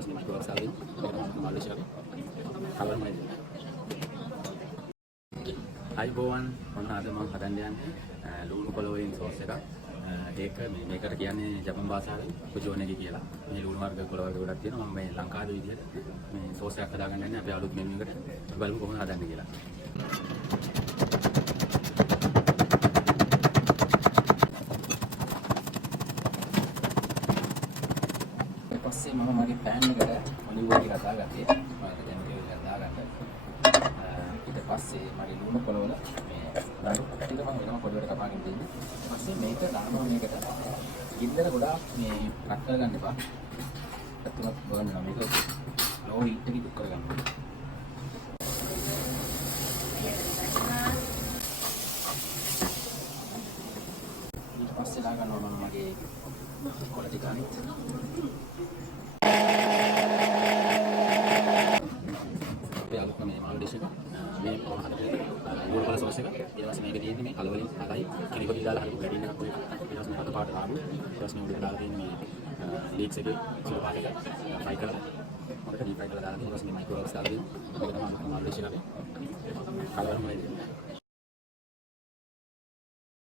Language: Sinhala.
terus ini microwave sekali malu sekali kalau main hai bowan ඔන්න අද මම හදන්න යන්නේ ලුණු පොළ වලින් සෝස් එකක් ඒක මේකට කියන්නේ ජපන් භාෂාවෙන් කුජෝනෙගි කියලා මේ ලුණු වර්ග පොළ වර්ග ගොඩක් තියෙනවා මම මේ ලංකාවේ විදිහට මේ සෝස් එකක් හදාගන්න යන්නේ අපේ අලුත් මෙනු එකට බලමු කොහොමද හදන්නේ කියලා පස්සේ මම මගේ පෑන් එකට ඔලිව් ඔයිල් ටිකක් දාගත්තේ. මම දැන් ඔලිව් ඔයිල් දාගන්න. ඊට පස්සේ මගේ ලුණු පොළවල මේ නඩු ටික මම වෙනම පොඩිවට කපාගෙන දෙන්නේ. ඊට පස්සේ මේක දානවා මේකට. ගින්දර ගොඩාක් මේ රත් කරගන්න එපා. තුනක් බලන්න මේක ලෝ හීට් එකේ කුක් කරගන්න. ඊට පස්සේ දාගන්නවා මම මගේ කොළ ටික අනිත් මේ මාළු ඩිෂ් එක මේ කොහොමද ලුණු පොළ සෝස් එක ඊට පස්සේ මේක තියෙන්නේ මේ කලවලින් හදයි කිරි පොඩි දාලා හරි වැඩි එකක් ඔය ඊට පස්සේ මේ අත පාට දාමු ඊට පස්සේ මේ උඩට දාලා තියෙන්නේ මේ ලීක්ස් එකේ සුළු පාට එක ෆ්‍රයි කරලා හොඳට ඩීප් ෆ්‍රයි කරලා දාලා ඊට පස්සේ මේ මයික්‍රෝවේව් දාලා දෙන්න මේක තමයි මාළු ඩිෂ් එකේ කලවරම වෙන්නේ